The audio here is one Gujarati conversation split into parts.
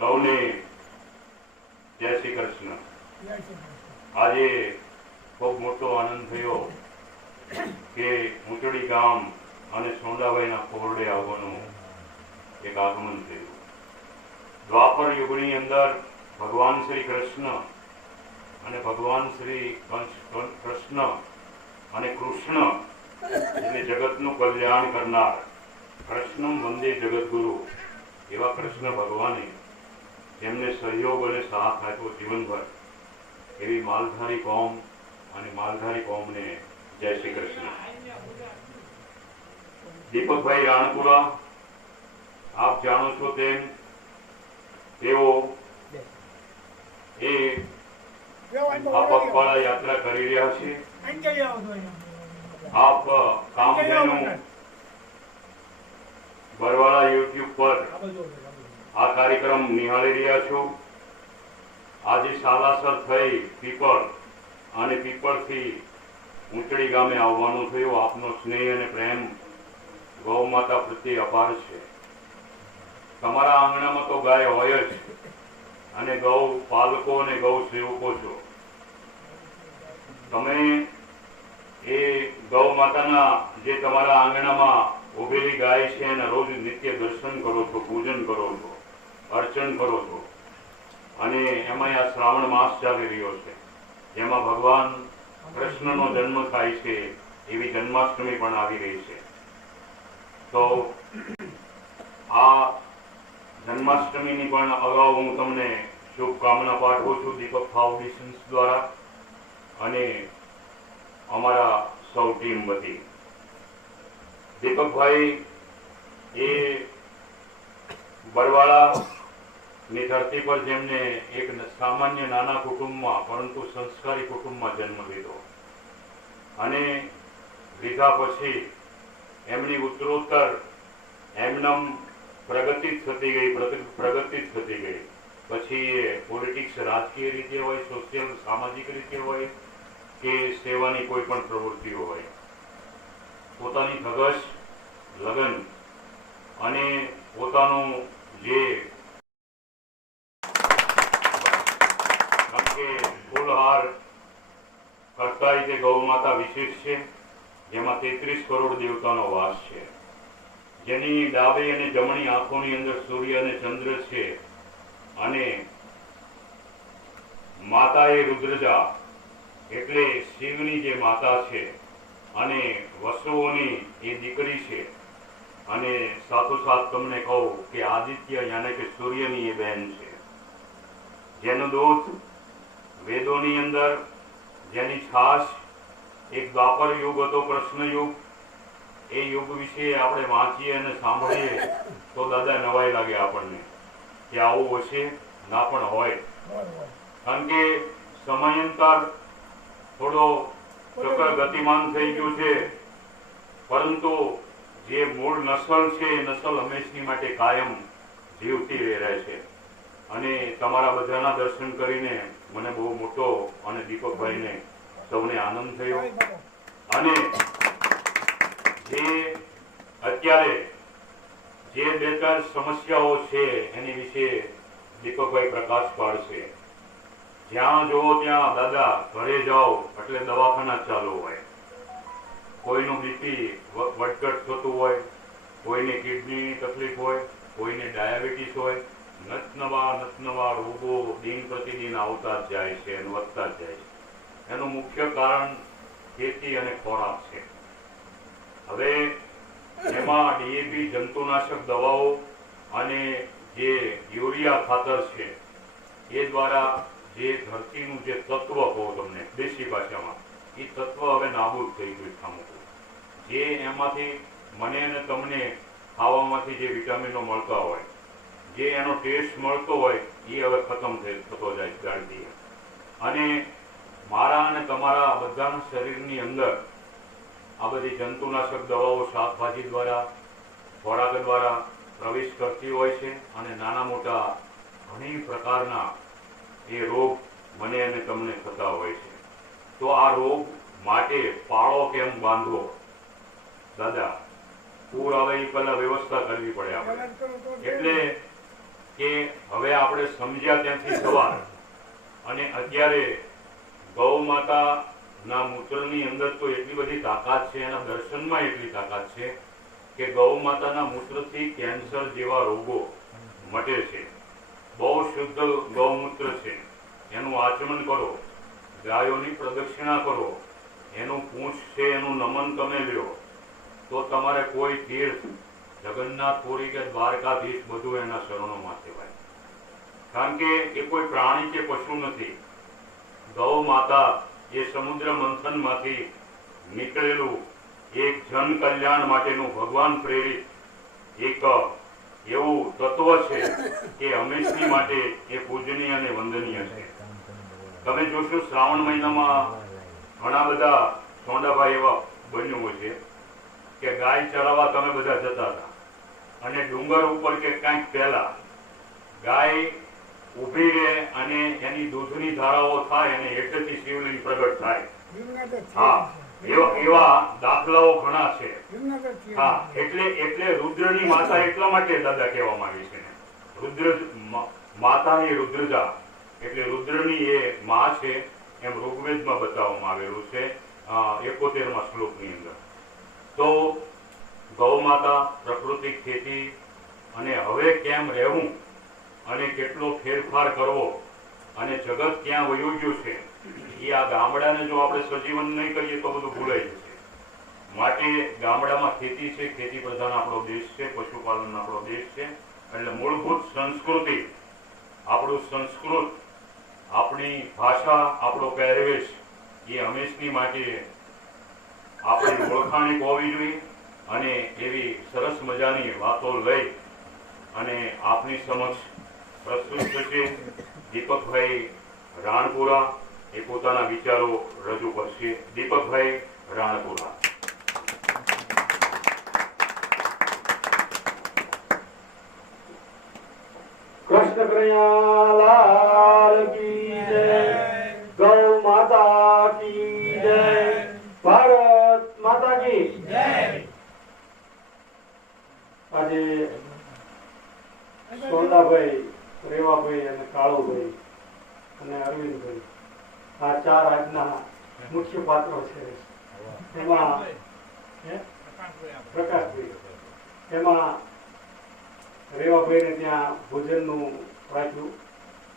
સૌને જય શ્રી કૃષ્ણ। આજે ખૂબ મોટો આનંદ થયો કે ઊંચડી ગામ અને સોંડાભાઈના ખોરડે આવવાનું એક આગમન થયું। દ્વાપર યુગની અંદર ભગવાન શ્રી કૃષ્ણ અને ભગવાન શ્રી કૃષ્ણ અને કૃષ્ણ એટલે જગતનું કલ્યાણ કરનાર કૃષ્ણમ વંદે જગતગુરુ એવા કૃષ્ણ ભગવાને જેમને સહયોગ અને સાથ આપ્યો જીવનભર એવી માલધારી કોમ અને માલધારી કોમને જય શ્રી કૃષ્ણ। દીપકભાઈ રાણપુરા આપ જાણો છો તેમ તેઓ એ આ પગપાળા યાત્રા કરી રહ્યા છે। આપ કામધેનુ બરવાળા યુટ્યુબ પર આ કાર્યક્રમ નિહાળી રહ્યા છો। આજે સાલાસર થઈ પીપળ અને પીપળથી ઊંચડી ગામે આવવાનું થયું। આપનો સ્નેહ અને પ્રેમ ગૌ માતા પ્રત્યે અપાર છે। તમારા આંગણામાં તો ગાય હોય જ અને ગૌ પાલકો અને ગૌ સેવકો છો। તમે એ ગૌ માતાના જે તમારા આંગણામાં ઉભેલી ગાય છે એના રોજ નિત્ય દર્શન કરો છો, પૂજન કરો છો, અર્ચન કરો છો। અને એમાં આ શ્રાવણ માસ ચાલી રહ્યો છે જેમાં ભગવાન કૃષ્ણનો જન્મ થાય છે એવી જન્માષ્ટમી પણ આવી રહી છે। તો આ જન્માષ્ટમીની પણ અગાઉ હું તમને શુભકામના પાઠવું છું દીપક ફાઉન્ડેશન દ્વારા અને અમારા સૌ ટીમ વતી। દીપકભાઈ એ બરવાળા ની ધરતી પર જેમને એક સામાન્ય નાના કુટુંબમાં પરંતુ સંસ્કારી કુટુંબમાં જન્મ લીધો અને લીધા પછી એમની ઉત્તરોત્તર એમનમ પ્રગતિ થતી ગઈ। પછી એ પોલિટિક્સ રાજકીય રીતે હોય, સોશિયલ સામાજિક રીતે હોય કે સેવાની કોઈ પણ પ્રવૃત્તિઓ હોય, પોતાની ધગશ, લગન અને પોતાનું જે ફૂલહાર કરતા રીતે ગૌ માતા વિશેષ છે જેમાં 33 કરોડ દેવતાનો વાસ છે, જેની ડાબી અને જમણી આંખોની અંદર સૂર્ય અને ચંદ્ર છે અને માતા એ રુદ્રજા એટલે શિવની જે માતા છે અને વસુઓની એ દીકરી છે અને સાથોસાથ તમને કહું કે આદિત્ય યાને કે સૂર્યની એ બહેન છે, જેનું દૂધ વેદોની અંદર, જેની છાશ એક દ્વાપર યુગ હતો, કૃષ્ણ યુગ, એ યુગ વિશે આપણે વાંચીએ અને સાંભળીએ તો દાદા નવાઈ લાગે આપણને કે આવું હશે, ના પણ હોય। કારણ કે સમયાંતર થોડો ચક્ર ગતિમાન થઈ ગયું છે, પરંતુ જે મૂળ નસલ છે એ નસલ હંમેશની માટે કાયમ જીવતી રહે છે। અને તમારા બધાના દર્શન કરીને મને બહુ મોટો અને દીપકભાઈને સૌને આનંદ થયો। અને જે અત્યારે જે બે ચાર સમસ્યાઓ છે એની વિશે દીપકભાઈ પ્રકાશ પાડશે। જ્યાં જોવો ત્યાં દાદા ઘરે જાઓ એટલે દવાખાના ચાલુ હોય, કોઈનું બીપી વધઘટ થતું હોય, કોઈને કિડનીની તકલીફ હોય, કોઈને ડાયાબિટીસ હોય, નતનવા રોગો દિન પ્રતિદિન આવતા જ જાય છે અને વધતા જ જાય છે। એનું મુખ્ય કારણ ખેતી અને ખોરાક છે। હવે એમાં ડીએપી જંતુનાશક દવાઓ અને જે યુરિયા ખાતર છે એ દ્વારા જે ધરતીનું જે તત્વ કહો તમને દેશી ભાષામાં, એ તત્વ હવે નાબૂદ થઈ ગયું ખામું, જે એમાંથી મને અને તમને ખાવામાંથી જે વિટામિનો મળતા હોય, જે એનો ટેસ્ટ મળતો હોય એ હવે ખતમ થતો જાય ગાળથી। અને મારા અને તમારા બધાના શરીરની અંદર આ બધી જંતુનાશક દવાઓ શાકભાજી દ્વારા, ખોરાક દ્વારા પ્રવેશ કરતી હોય છે અને નાના મોટા ઘણી પ્રકારના એ રોગ મને અને તમને થતા હોય છે। તો આ રોગ માટે પાળો કેમ બાંધવો દાદા? પૂર આવે એ પહેલા વ્યવસ્થા કરવી પડે આપણે। એટલે કે હવે આપણે સમજ્યા ત્યાંથી સવાર અને અત્યારે ગૌ માતાના મૂત્રની અંદર તો એટલી બધી તાકાત છે, એના દર્શનમાં એટલી તાકાત છે કે ગૌ માતાના મૂત્રથી કેન્સર જેવા રોગો મટે છે. બહુ શુદ્ધ ગૌમૂત્ર છે, એનું આચમન કરો, ગાયોની પ્રદક્ષિણા કરો, એનું પૂંછ છે એનું નમન તમે લ્યો તો તમારે કોઈ તીર્થ જગન્નાથપુરી કે દ્વારકાધીશ બધું એના શરણોમાં કહેવાય. કારણ કે એ કોઈ પ્રાણી કે પશુ નથી. ગૌ માતા એ સમુદ્ર મંથન માંથી નીકળેલું એક જન કલ્યાણ માટેનું ભગવાન પ્રેરિત એક એવું તત્વ છે કે હંમેશની માટે એ પૂજનીય અને વંદનીય છે. તમે જોશો શ્રાવણ મહિનામાં ઘણા બધા સોંડાભાઈ એવા બન્યું છે કે ગાય ચરાવવા તમે બધા જતા હતા અને ડુંગર ઉપર કે કાંઈક પહેલા ગાય ઊભી રહે અને એની દૂધની ધારાઓ થાય અને હેઠળથી શિવલિંગ પ્રગટ થાય. હા, એવા દાખલાઓ ઘણા છે. હા, એટલે રુદ્રની માતા એટલા માટે દાદા કહેવામાં આવી છે. રુદ્ર માતાની રુદ્રજા એટલે રુદ્રની એ માં છે એમ ઋગ્વેદમાં બતાવવામાં આવેલું છે 71મા શ્લોકની અંદર. તો ગૌ માતા, પ્રકૃતિ, ખેતી અને હવે કેમ રહેવું અને કેટલો ફેરફાર કરવો અને જગત ક્યાં વયું ગયું છે એ આ ગામડાને જો આપણે સજીવન નહીં કરીએ તો બધું ભૂલાઈ જશે. માટે ગામડામાં ખેતી છે, ખેતી પ્રધાન આપણો દેશ છે, પશુપાલન આપણો દેશ છે. એટલે મૂળભૂત સંસ્કૃતિ, આપણું સંસ્કૃત, આપણી ભાષા, આપણો પહેરવેશ એ હંમેશની માટે આપણી ઓળખાણિક હોવી જોઈએ. અને એવી સરસ મજાની વાતો લઈ અને આપની સમક્ષ પ્રસ્તુત થશે દીપકભાઈ રાણપુરા. એ પોતાના વિચારો રજૂ કરશે. દીપકભાઈ રાણપુરા. કૃષ્ણ કનૈયા લાલ કી જય, ગૌ માતા કી જય, ભારત માતા કી જય. આજે સોંડાભાઈ, રેવાભાઈ અને કાળુભાઈ અને અરવિંદભાઈ આ ચાર આજના મુખ્ય પાત્રો છે. એમાં પ્રકાશભાઈ, એમાં રેવાભાઈને ત્યાં ભોજનનું રાખ્યું.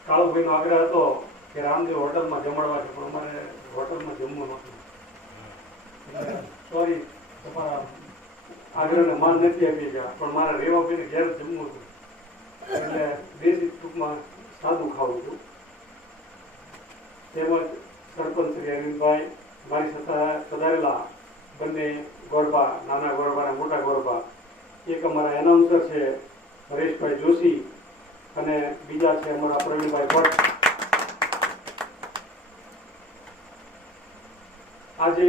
કાળુભાઈનો આગ્રહ હતો કે રામદેવ હોટલમાં જમણવા છે, પણ અમારે હોટલમાં જમવું નહોતું. સોરી, તમારા આગ્રહને માન નથી આપી ગયા, પણ મારે રેવાભાઈને ઘેર જમવું હતું એટલે દેશી ટૂંકમાં સાદું ખાવું હતું. તેમજ સરપંચ શ્રી અરવિંદભાઈ, મારી સાથે પધારેલા બંને ગોરબા, નાના ગોરબા અને મોટા ગોરબા, એક અમારા એનાઉન્સર છે હરેશભાઈ જોશી અને બીજા છે અમારા પ્રવીણભાઈ ભટ્ટ. આજે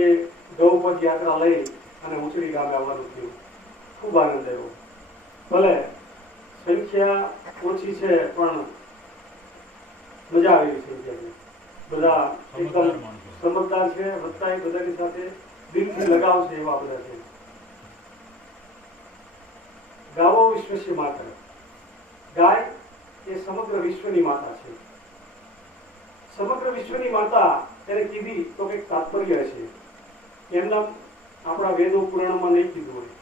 ગૌપદ યાત્રા લઈ અને ઉચડી ગામે આવવાનું થયું. ખૂબ આનંદ આવ્યો. ભલે સંખ્યા ઓછી છે પણ મજા આવી છે. બધા એકદમ સમજદાર છે, વધતા બધાની સાથે દિલથી લગાવ છે એવા બધા છે. ગાવો વિશ્વસી માતા. ગાય એ સમગ્ર વિશ્વની માતા છે. સમગ્ર વિશ્વની માતા એને કીધી તો કંઈક તાત્પર્ય છે. એમના આપણા વેદો પુરાણમાં નહીં કીધું હોય.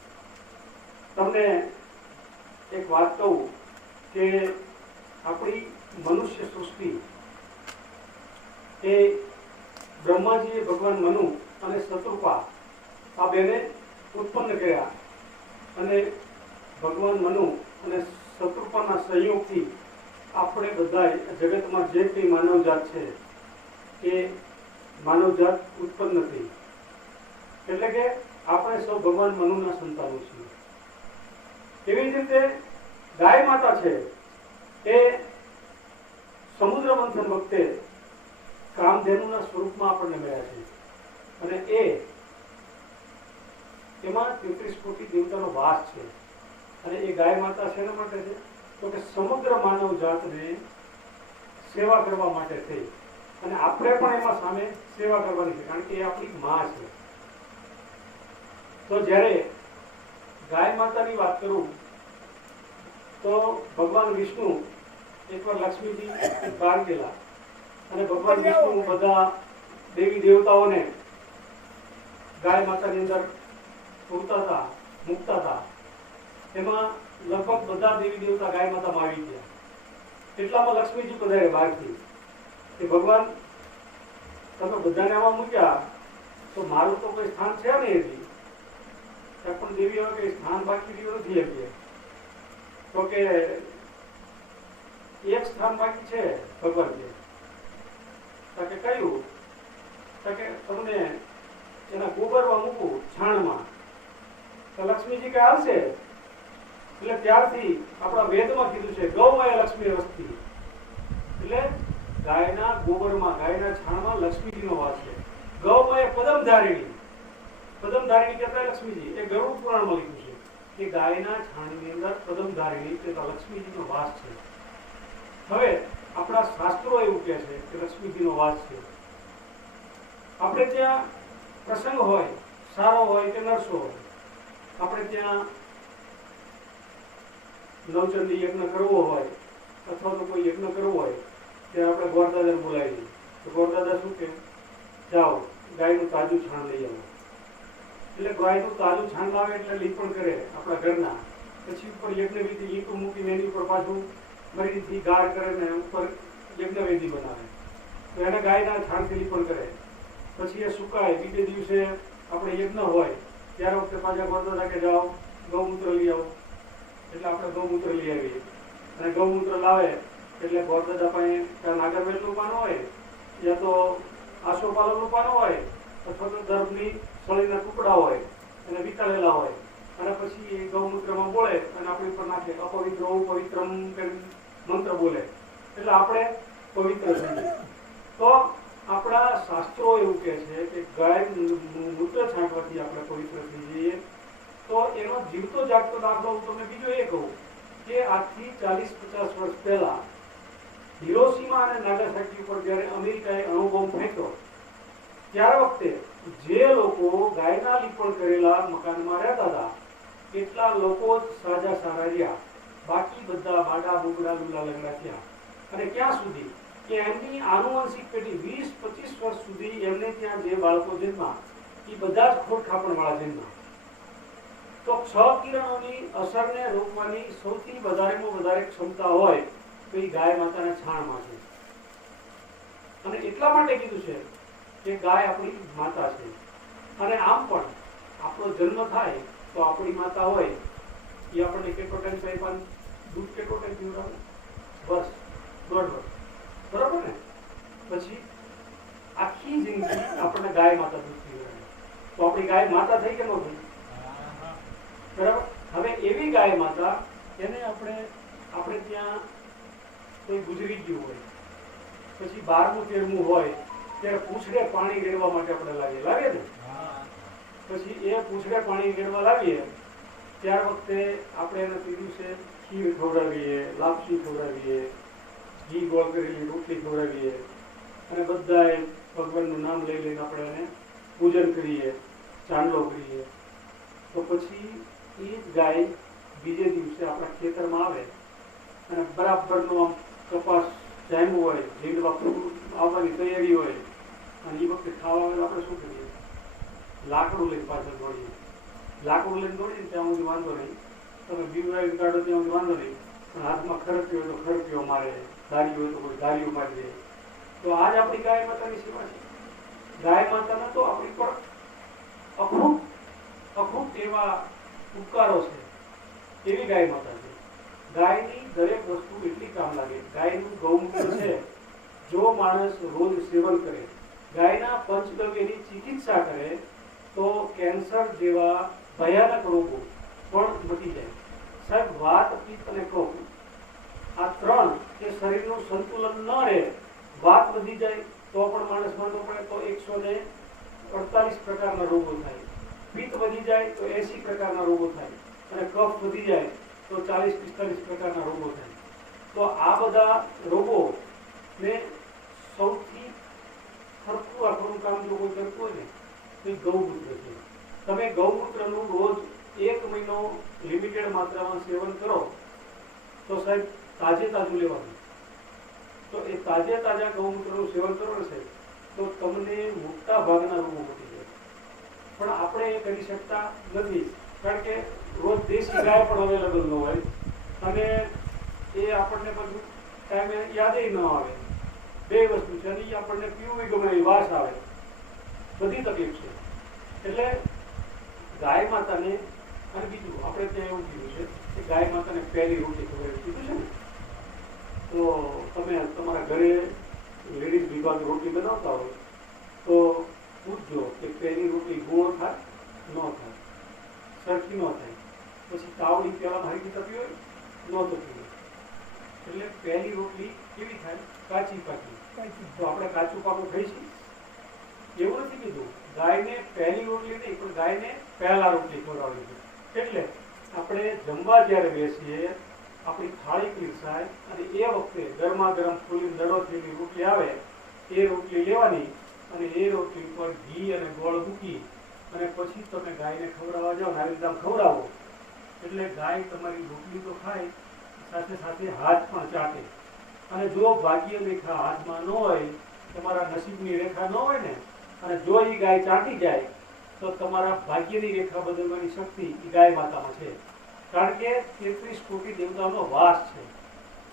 તમને એક વાત કહું કે આપણી મનુષ્ય સૃષ્ટિ એ બ્રહ્માજીએ ભગવાન મનુ અને શત્રુપા આ બેને ઉત્પન્ન કર્યા અને ભગવાન મનુ અને શત્રુપાના સંયોગથી આપણે બધા જગતમાં જે કંઈ માનવજાત છે એ માનવજાત ઉત્પન્ન થઈ. એટલે કે આપણે સૌ ભગવાન મનુના સંતાનો છીએ. એવી જ રીતે ગાય માતા છે એ સમુદ્ર મંથન વખતે કામધેનુના સ્વરૂપમાં આપણને મળ્યા છે અને એમાં 33 કોટી દેવતાનો વાસ છે. અને એ ગાય માતા શેના માટે છે તો કે સમગ્ર માનવ જાતને સેવા કરવા માટે થઈ અને આપણે પણ એમાં સામે સેવા કરવાની છે, કારણ કે એ આપણી માં છે. તો જ્યારે ગાય માતાની વાત કરું તો ભગવાન વિષ્ણુ એકવાર લક્ષ્મીજી બહાર ગયેલા અને ભગવાન વિષ્ણુ બધા દેવી દેવતાઓને ગાય માતાની અંદર પૂરતા હતા, મૂકતા હતા. એમાં લગભગ બધા દેવી દેવતા ગાય માતામાં આવી ગયા. એટલામાં લક્ષ્મીજી પધારે બહારથી કે ભગવાન તમે બધાને આમાં મૂક્યા તો મારું તો કોઈ સ્થાન છે નહીં હજી. પણ દેવી હવે કઈ સ્થાન બાકી રહ્યું નથી એમ તો કે એક સ્થાન બાકી છે ભગવાન કે કયું કે તમને એના ગોબરમાં મૂકું છાણમાં તો લક્ષ્મીજી કે આવશે. એટલે ત્યારથી આપણા વેદમાં કીધું છે ગૌમય લક્ષ્મી વસ્તી, એટલે ગાયના ગોબરમાં ગાયના છાણમાં લક્ષ્મીજીનો વાસ છે. ગૌમય પદમધારિણી, પદમધારિણી કહેતા લક્ષ્મીજી એ ગરુડ પુરાણમાં લખ્યું છે કે ગાયના છાણની અંદર પદમધારિણી કહેતા લક્ષ્મીજીનો વાસ છે. હવે આપણા શાસ્ત્રો એવું કહે છે કે લક્ષ્મીજીનો વાસ છે. આપણે ત્યાં પ્રસંગ હોય, સારો હોય કે નરસો હોય, આપણે ત્યાં નવચંડી યજ્ઞ કરવો હોય અથવા તો કોઈ યજ્ઞ કરવો હોય ત્યારે આપણે ગોરદાદાને બોલાવીએ તો ગોરદાદા શું કે જાઓ ગાયનું તાજું છાણ લઈ આવો. એટલે ગાયનું તાજું છાણ લાવે એટલે લીપણ કરે આપણા ઘરના. પછી ઉપર યજ્ઞવિધિ ઈંટું મૂકીને એની ઉપર પાછું મરીથી ગાળ કરે ને ઉપર યજ્ઞવેદી બનાવે તો એને ગાયના છાણથી લીપણ કરે. પછી એ સુકાય, બીજે દિવસે આપણે યજ્ઞ હોય ત્યારે વખતે પાછા ગોરદાદા કે જાઓ ગૌમૂત્ર લઈ આવો. એટલે આપણે ગૌમૂત્ર લઈ આવીએ અને ગૌમૂત્ર લાવે એટલે ગોરદાદા પાસે નાગરવેલનું પાન હોય યા તો આસોપાલવનું પાન હોય અથવા તો દર્ભની સળીના ટુકડા હોય અને વિતાળેલા હોય અને પછી એ ગૌમૂત્રમાં બોલે અને આપણી ઉપર નાખે અપવિત્ર પવિત્રમ મંત્ર બોલે એટલે આપણે પવિત્ર થઈએ. તો આપણા શાસ્ત્રો એવું કહે છે કે ગાય મૂત્ર છાંટવાથી આપણે પવિત્ર થઈ જઈએ. તો એનો જીવતો જાગતો દાખલો હું તમને બીજો એ કહું કે આજથી 40-50 વર્ષ પહેલા હિરોશીમા અને નાગાસાકી ઉપર જ્યારે અમેરિકાએ અણુબોમ્બ ફેંક્યો ત્યારે વખતે જે લોકો ગાયના લીપણ કરેલા મકાનમાં રહેતા હતા એટલા લોકો જ સાજા સારા રહ્યા, બાકી બધા બાડા બુગડા લુલા લંગડા થયા. અને ક્યાં સુધી કે એમની આનુવંશિક પેઢી 20-25 વર્ષ સુધી એમને ત્યાં જે બાળકો જન્મા એ બધા જ ખોટખાપણ વાળા જન્મા. તો ક્ષ કિરણોની અસરને રોકવાની સૌથી વધારેમાં વધારે ક્ષમતા હોય તો એ ગાય માતાના છાણમાં છે. અને એટલા માટે કીધું છે કે ગાય આપણી માતા છે. અને આમ પણ આપણો જન્મ થાય તો આપણી માતા હોય એ આપણને કેટલો ટાઈમ સાહેબ દૂધ કેટલો ટાઈમ પીવડાવે? વર્ષ, 1.5 વર્ષ, બરાબર ને? પછી આખી જિંદગી આપણને ગાય માતા દૂધ પીવડાવે. તો આપણી ગાય માતા થઈ કે ન થઈ? બરાબર. હવે એવી ગાય માતા એને આપણે ત્યાં કોઈ ગુજરી ગયું હોય પછી 12મું 13મું હોય ત્યારે પૂંછડે પાણી રેડવા માટે આપણે લાગે ને. પછી એ પૂંછડે પાણી રેડવા લાવીએ ત્યાર વખતે આપણે એને દિવસે ખીર ખવડાવીએ, લાપસી ખવડાવીએ, ઘી ગોળ કરેલી રોટલી ખવડાવીએ અને બધાએ ભગવાનનું નામ લઈ લઈને આપણે એને પૂજન કરીએ, ચાંદલો કરીએ. તો પછી એ જ ગાય બીજે દિવસે આપણા ખેતરમાં આવે અને બરાબરનો આમ કપાસ જામ્યું હોય, જીંડવા આવવાની તૈયારી હોય અને એ વખતે ખાવા આવે આપણે શું કરીએ? લાકડું લઈને પાછળ દોડીએ. લાકડું લઈને દોડીએ ત્યાં સુધી વાંધો નહીં, તમે બીવડાવી કાઢો ત્યાં સુધી વાંધો નહીં, પણ હાથમાં ખરપ્યો હોય તો ખરપ્યો મારે, ધારી હોય તો કોઈ ધારીઓ મારી દે. તો આજ આપણી ગાય માતાની સેવા છે. ગાય માતાના તો આપણી પર અખૂટ એવા ઉપકારો છે. એવી ગાય માતા છે. ગાયની દરેક વસ્તુ એટલી કામ લાગે. ગાયનું ગૌમૂત્ર છે, જો માણસ રોજ સેવન કરે, ગાયના પંચગવ્યની ચિકિત્સા કરે તો કેન્સર જેવા ભયાનક રોગો પણ મટી જાય. સાહેબ, વાત, પિત્ત અને કફ આ ત્રણ એ શરીરનું સંતુલન ન રહે, વાત વધી જાય તો પણ માણસ માંદો પડે તો 148 પ્રકારના રોગો થાય. પિત્ત વધી જાય તો 80 પ્રકારના રોગો થાય અને કફ વધી જાય તો 40-45 પ્રકારના રોગો થાય. તો આ બધા રોગો ને સૌથી ખરું કામ જો કોઈ કરતું હોય ને તો ગૌમૂત્ર છે. તમે ગૌમૂત્રનું રોજ 1 મહિનો લિમિટેડ માત્રામાં સેવન કરો તો સાહેબ તાજે તાજું લેવાનું. તો એ તાજા ગૌમૂત્રનું સેવન કરો છે તો તમને મોટા ભાગના રોગો મટી જાય. પણ આપણે એ કરી શકતા નથી, કારણ કે રોજ દેશી ગાય પણ અવેલેબલ ન હોય અને એ આપણને બધું ટાઈમે યાદે ન આવે. બે વસ્તુ છે, અને એ આપણને પીવું ગમે એ વાસ આવે, બધી તકલીફ છે. એટલે ગાય માતાને, અને બીજું આપણે ત્યાં એવું કીધું છે કે ગાય માતાને પહેલી રોટી ખબર કીધું છે ને, તો તમે તમારા ઘરે લેડીઝ વિભાગ રોટલી બનાવતા હોય તો પૂછજો કે પહેલી રોટલી ગોળ થાય ન થાય, સરખી ન થાય, પછી તાવડી પહેલા મારી દીધા પીવે ન તો પીવે. એટલે પહેલી રોટલી કેવી થાય? કાચી પાકી. તો આપણે કાચું પાકું ખાઈશું? એવું નથી કીધું. ગાયને પહેલી રોટલી નહીં, પણ ગાયને પહેલા રોટલી ખવડાવવી છે. એટલે આપણે જમવા જ્યારે બેસીએ, આપણી થાળી પીરસાય અને એ વખતે ગરમા ગરમ ફૂલી દડો થયેલી રોટલી આવે, એ રોટલી લેવાની અને એ રોટલી પર ઘી અને ગોળ મૂકી અને પછી તમે ગાયને ખવડાવવા જાઓ, આવી રીતે ખવડાવો એટલે ગાય તમારી રોટલી તો ખાય, સાથે સાથે હાથ પણ ચાટે. અને જો ભાગ્ય રેખા હાથમાં ન હોય, તમારા નસીબની રેખા ન હોય ને, અને જો એ ગાય ચાટી જાય તો તમારા ભાગ્યની રેખા બદલવાની શક્તિ એ ગાય માતામાં છે. કારણ કે 33 કોટી દેવતાઓનો વાસ છે,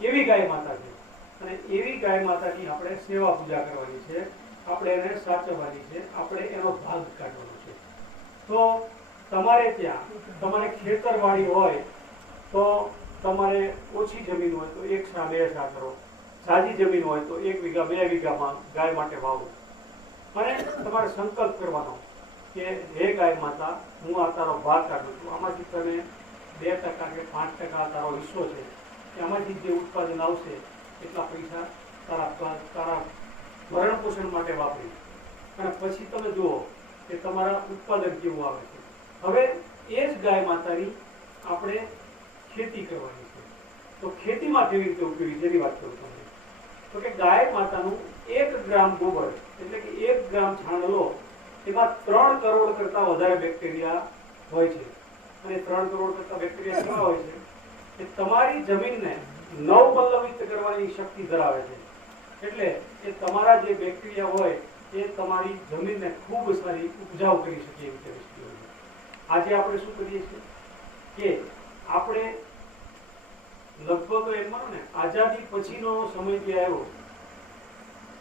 એવી ગાય માતા છે. અને એવી ગાય માતાની આપણે સેવા પૂજા કરવાની છે, આપણે એને સાચવવાની છે, આપણે એનો ભાગ કાઢવાનો છે. તો તમારે ત્યાં તમારે ખેતરવાડી હોય તો તમારે ઓછી જમીન હોય તો 1 સા 2 સા કરો, સાદી જમીન હોય તો 1 વીઘા 2 વીઘામાં ગાય માટે વાવો. અને તમારે સંકલ્પ કરવાનો કે હે ગાય માતા, હું આ તારો ભાગ કાઢું છું, આમાંથી તને 2% કે 5% તારો હિસ્સો છે, એમાંથી જે ઉત્પાદન આવશે એટલા પૈસા તારા ભરણ પોષણ માટે વાપરી. અને પછી તમે જુઓ કે તમારા ઉત્પાદન કેવું આવે છે. હવે એ જ ગાય માતાની આપણે ખેતી કરવાની છે. તો ખેતીમાં કેવી રીતે ઉપયોગી છે એની વાત કરું તમને. તો કે ગાય માતાનું 1 ગ્રામ ગોબર એટલે કે 1 ગ્રામ છાણ લો, એમાં 3 કરોડ કરતા વધારે બેક્ટેરિયા હોય છે. અને 3 કરોડ કરતા બેક્ટેરિયા કેવા હોય છે કે તમારી જમીનને નવમલ્લવિત કરવાની શક્તિ ધરાવે છે. એટલે એ તમારા જે બેક્ટેરિયા હોય એ તમારી જમીનને ખૂબ સારી ઉપજાઉ કરી શકે એવી કેમિસ્ટ્રી હોય છે. આજે આપણે શું કરીએ છીએ કે આપણે લગભગ એમ માનો ને, આઝાદી પછીનો સમય જે આવ્યો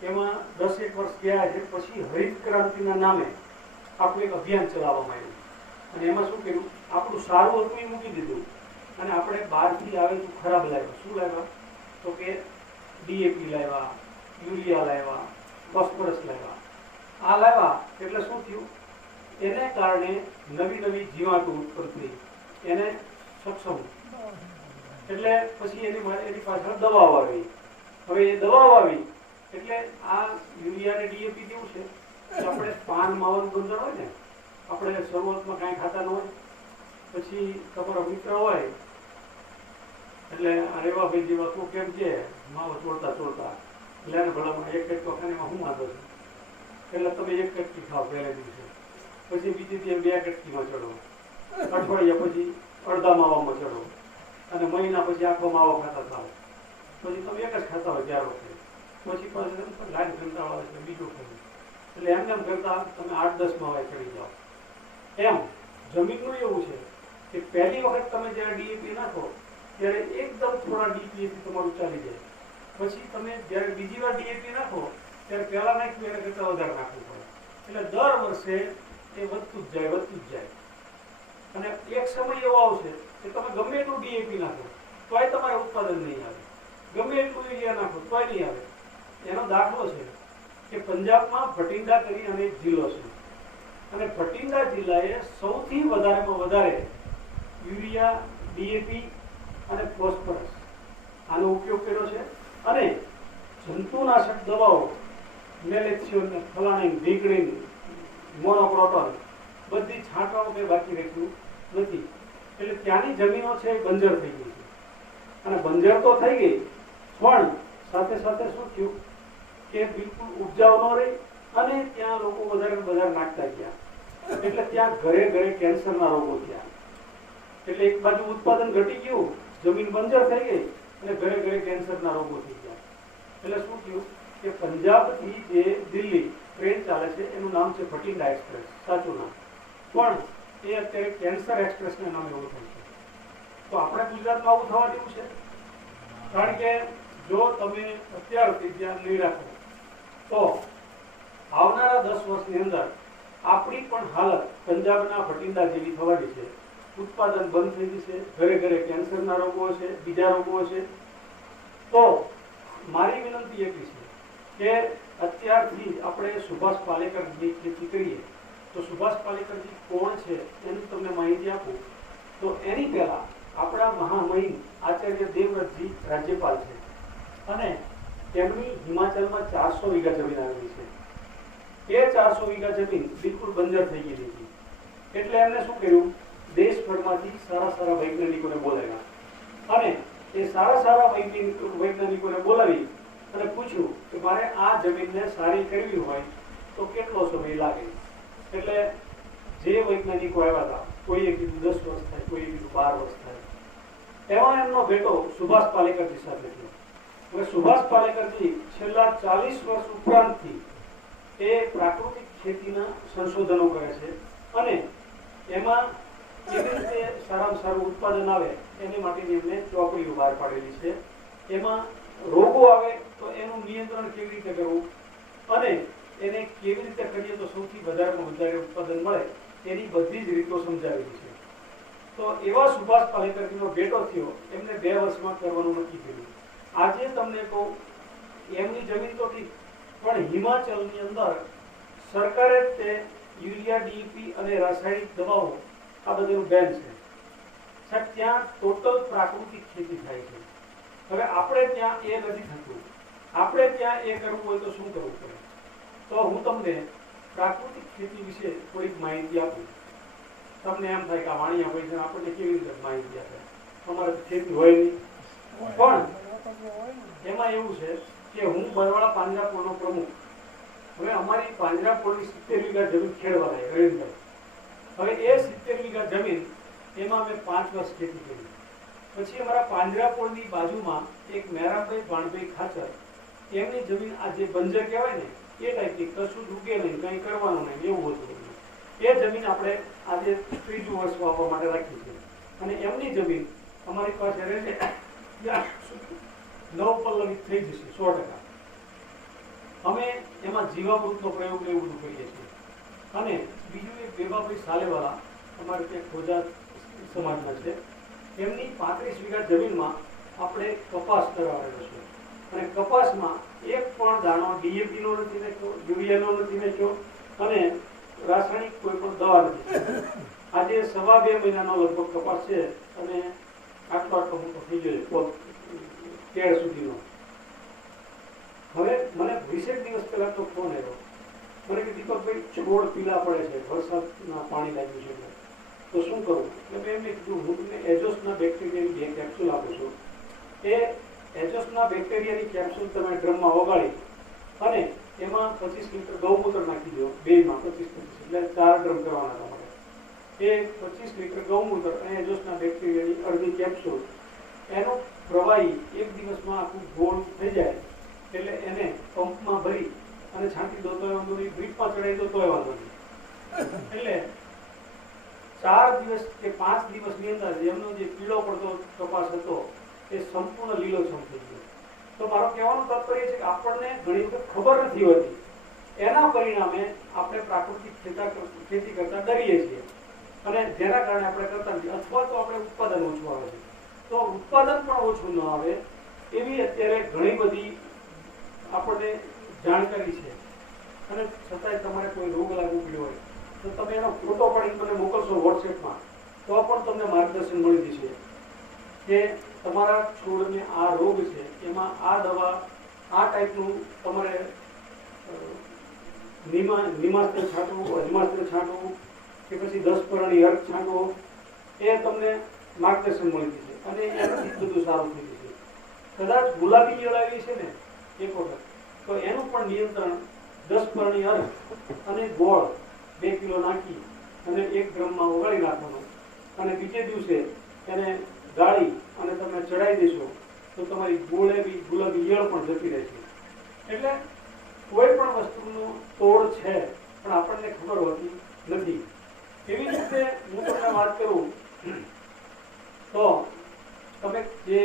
એમાં 10 એક વર્ષ ગયા છે, પછી હરિત ક્રાંતિના નામે આપણું એક અભિયાન ચલાવવામાં આવ્યું. અને એમાં શું કર્યું, આપણું સારું હતું એ મૂકી દીધું અને આપણે બહારથી આવેલું ખરાબ લાવ્યા. શું લાવ્યા? તો કે ડીએપી લાવ્યા, યુરિયા લાવ્યા, ફોસ્ફરસ લાવ્યા. આ લાવ્યા એટલે શું થયું, એને કારણે નવી જીવાતો ઉત્પન્ન થઈ, એને સક્ષમ. એટલે પછી એની પાછળ દવાઓ આવી. હવે એ દવાઓ આવી એટલે આ યુરિયા અને ડીએપી કેવું છે કે આપણે પાન માવાનું ગંદર હોય ને, આપણે શરૂઆતમાં કાંઈ ખાતા ન હોય, પછી તમારો મિત્ર હોય એટલે રેવા ભાઈ જેવા તું કેમ છે માવો ચોળતા એટલે એને ભલામાં 1 કટકો ખાનેમાં હું વાંધો છું, એટલે તમે 1 કટકી ખાઓ પહેલા દિવસે, પછી બીજી દિવસે 2 કટકીમાં ચડો, અઠવાડિયા પછી અડધા માવામાં ચડો, અને મહિના પછી આખો માવો ખાતા થાવ, પછી તમે 1 જ ખાતા હોય 4 વખતે, પછી પાછું લાઈન કંટાળો આવે એટલે બીજું ખાવું. એટલે એમ કરતા તમે 8-10 માવા ચડી જાઓ. એમ જમીનનું એવું છે કે પહેલી વખત તમે જ્યારે ડીએપી નાખો ત્યારે એકદમ થોડા ડીપીએથી તમારું ચાલી જાય. પછી તમે જ્યારે બીજી વાર ડીએપી નાખો ત્યારે પહેલા નાખ્યું એના કરતાં વધારે નાખવું પડે. એટલે દર વર્ષે એ વધતું જ જાય. અને એક સમય એવો આવશે કે તમે ગમે એટલું ડીએપી નાખો તોય તમારે ઉત્પાદન નહીં આવે, ગમે એટલું યુરિયા નાખો તોય નહીં આવે. એનો દાખલો છે કે પંજાબમાં ભટિંડા કરી અને એક જિલ્લો છે, અને ભટિંડા જિલ્લાએ સૌથી વધારેમાં વધારે યુરિયા, ડીએપી અને ફોસ્ફરસ આનો ઉપયોગ કર્યો છે. અને જંતુનાશક દવાઓ મેલેથિયોન, ફલાણીન, વીકડીન, મોનોક્રોટોન બધી છાંટવાનું કંઈ બાકી રાખ્યું નથી. એટલે ત્યાંની જમીનો છે એ બંજર થઈ ગઈ છે. અને બંજર તો થઈ ગઈ પણ સાથે સાથે શું થયું કે બિલકુલ ઉપજાવ ન રહી અને ત્યાં લોકો વધારે નાખતા ગયા. એટલે ત્યાં ઘરે કેન્સરના રોગો થયા. એટલે એક બાજુ ઉત્પાદન ઘટી ગયું, જમીન બંજર થઈ ગઈ અને ઘરે કેન્સરના રોગો થઈ ગયા. એટલે શું થયું કે પંજાબથી જે દિલ્હી ટ્રેન ચાલે છે એનું નામ છે ભટિંડા એક્સપ્રેસ, સાચું નામ, પણ એ અત્યારે કેન્સર એક્સપ્રેસના નામે ઓળખાય છે. તો આપણા ગુજરાતમાં આવું થવા જેવું છે? કારણ કે જો તમે અત્યારથી ધ્યાન નહીં રાખો તો આવનારા 10 વર્ષની અંદર આપણી પણ હાલત પંજાબના ભટિંડા જેવી થવાની છે. ઉત્પાદન બંધ થઈ જશે, ઘરે ઘરે કેન્સરના રોગો હશે, બીજા રોગો હશે. તો મારી વિનંતી એટલી છે કે અત્યારથી આપણે સુભાષ પાલેકરની ખેતી કરીએ. તો સુભાષ પાલેકરજી કોણ છે એની તમને માહિતી આપું તો એની પહેલા આપણા મહામહિમ આચાર્ય દેવવ્રતજી રાજ્યપાલ છે અને તેમની હિમાચલમાં 400 વીઘા જમીન આવેલી છે. એ 400 વીઘા જમીન બિલકુલ બંજર થઈ ગયેલી હતી. એટલે એમને શું કર્યું, દેશભરમાંથી સારા સારા વૈજ્ઞાનિકોને બોલાવ્યા અને એ સારા સારા વૈજ્ઞાનિકોને બોલાવી અને પૂછ્યું કે મારે આ જમીનને સારી કરવી હોય તો કેટલો સમય લાગે. એટલે જે વૈજ્ઞાનિકો આવ્યા હતા, કોઈએ કીધું 10 વર્ષ થાય, કોઈએ કીધું 12 વર્ષ થાય. એમાં એમનો ભેટો સુભાષ પાલેકરજી સાથે થયો. હવે સુભાષ પાલેકરજી છેલ્લા 40 વર્ષ ઉપરાંતથી એ પ્રાકૃતિક ખેતીના સંશોધનો કરે છે અને એમાં કેવી રીતે સારામાં સારું ઉત્પાદન આવે એની માટેની એમને ચોપડીઓ બહાર પાડેલી છે. એમાં રોગો આવે તો એનું નિયંત્રણ કેવી રીતે કરવું અને એને કેવી રીતે કરીએ તો સૌથી વધારેમાં વધારે ઉત્પાદન મળે એની બધી જ રીતો સમજાવેલી છે. તો એવા સુભાષ પાલેકરજીનો ભેટો થયો. એમને 2 વર્ષમાં કરવાનું નક્કી કર્યું. આજે તમને કહું, એમની જમીન તો ઠીક, પણ હિમાચલની અંદર સરકારે તે યુરિયા, ડીઈપી અને રાસાયણિક દવાઓ આ બધું બેન છે. સાહેબ, ત્યાં ટોટલ પ્રાકૃતિક ખેતી થાય છે. હવે આપણે ત્યાં એ નથી થતું. આપણે ત્યાં એ કરવું હોય તો શું કરવું પડે? તો હું તમને પ્રાકૃતિક ખેતી વિશે થોડીક માહિતી આપું. તમને એમ થાય કે આ વાણિયા હોય છે, આપણને કેવી રીતે માહિતી આપે? અમારે ખેતી હોય નહીં. પણ એમાં એવું છે કે હું બરવાળા પાંજરાપોળનો પ્રમુખ. હવે અમારી પાંજરાપોળની 70 વીઘા જમીન ખેડવા લાગે રવિન્દ્રભાઈ. હવે એ 70 વીઘા જમીન એમાં મેં 5 વર્ષ ખેતી કરી. પછી અમારા પાંજરાપોળની બાજુમાં એક મેરાભાઈ ભાણભાઈ ખાચર, એમની જમીન આ જે બંજર કહેવાય ને એ ટાઈપની, કશું જ ઉગે નહીં, કંઈ કરવાનું નહીં, એવું હતું. એ જમીન આપણે આજે 3જું વર્ષ વાવવા માટે રાખી છે અને એમની જમીન અમારી પાસે રહેશે ત્યાં સુધી 9 પલ્લવિત થઈ જશે 100%. અમે એમાં જીવામૃતનો પ્રયોગ ને એવું બધું કરીએ છીએ. અને બીજું એક બેબાભાઈ સાલેવાલા અમારે ત્યાં ખોજા સમાજના છે, એમની 35 વીઘા જમીનમાં આપણે કપાસ કરાવેલો છે અને કપાસમાં એક પણ દાણો ડીએપી નો નથી નાખ્યો, યુરિયાનો નથી નાખ્યો અને રાસાયણિક કોઈ પણ દવા નથી. આજે 2.5 મહિનાનો લગભગ કપાસ છે અને આટલો આટલો મોટો થઈ ગયો કેળ સુધીનો. હવે મને 20 દિવસ પહેલા તો ફોન આવ્યો, મને કે દીપકભાઈ છોડ પીલા પડે છે, વરસાદના પાણી લાગ્યું છે, તો શું કરવું? એટલે મેં એમને કીધું હું તમને એજોસના બેક્ટેરિયાની 2 કેપ્સ્યુલ આપું છું. એ એજોસના બેક્ટેરિયાની કેપ્સ્યુલ તમે ડ્રમમાં ઓગાળી અને એમાં 25 લીટર ગૌમૂત્ર નાખી દો. 2માં 25 એટલે 4 ડ્રમ કરવાના તમારે. એ 25 લીટર ગૌમૂત્ર અને એજોસના બેક્ટેરિયાની અડધી કેપ્સ્યુલ, એનો પ્રવાહી 1 દિવસમાં આખું ગોળ થઈ જાય એટલે એને પંપમાં ભરી અને છાંટી દો તો વાંધો નહીં, ડ્રીપમાં ચડાવી દો તોય વાંધો નહીં. એટલે 4 દિવસ કે 5 દિવસની અંદર એમનો જે પીળો પડતો કપાસ હતો એ સંપૂર્ણ લીલોછમ થઈ ગયો. તો મારો કહેવાનો તાત્પર્ય છે કે આપણને ઘણી વખત ખબર નથી હોતી, એના પરિણામે આપણે પ્રાકૃતિક ખેતી કરતા ડરીએ છીએ અને જેના કારણે આપણે કરતા નથી, અથવા તો આપણે ઉત્પાદન ઓછું આવે છે. તો ઉત્પાદન પણ ઓછું ન આવે એવી અત્યારે ઘણી બધી આપણને જાણકારી છે અને છતાંય તમારે કોઈ રોગ લાગુ પડ્યો હોય તો તમે એનો ફોટો પાડીને મને મોકલશો વોટ્સએપમાં તો પણ તમને માર્ગદર્શન મળી જશે કે તમારા છોડને આ રોગ છે, એમાં આ દવા આ ટાઈપનું તમારે નિમાસ્ત્ર છાંટવું, અજમાસ્ત્ર છાંટવું કે પછી 10 પરણી અર્ક છાંટવો, એ તમને માર્ગદર્શન મળી જશે અને એનાથી બધું સારું થઈ જશે. કદાચ ગુલાબી ઈયળ આવી છે ને એક વખત, તો એનું પણ નિયંત્રણ 10 પરણી અર્ક અને ગોળ 2 કિલો નાખી અને 1 ડ્રમમાં ઓગાળી નાખવાનું અને બીજે દિવસે એને ગાળી અને તમે ચડાવી દેશો તો તમારી ગુલાબી ઈયળ પણ જતી રહેશે. એટલે કોઈ પણ વસ્તુનો તોડ છે પણ આપણને ખબર હોતી નથી. એવી રીતે હું તમને વાત કરું તો તમે જે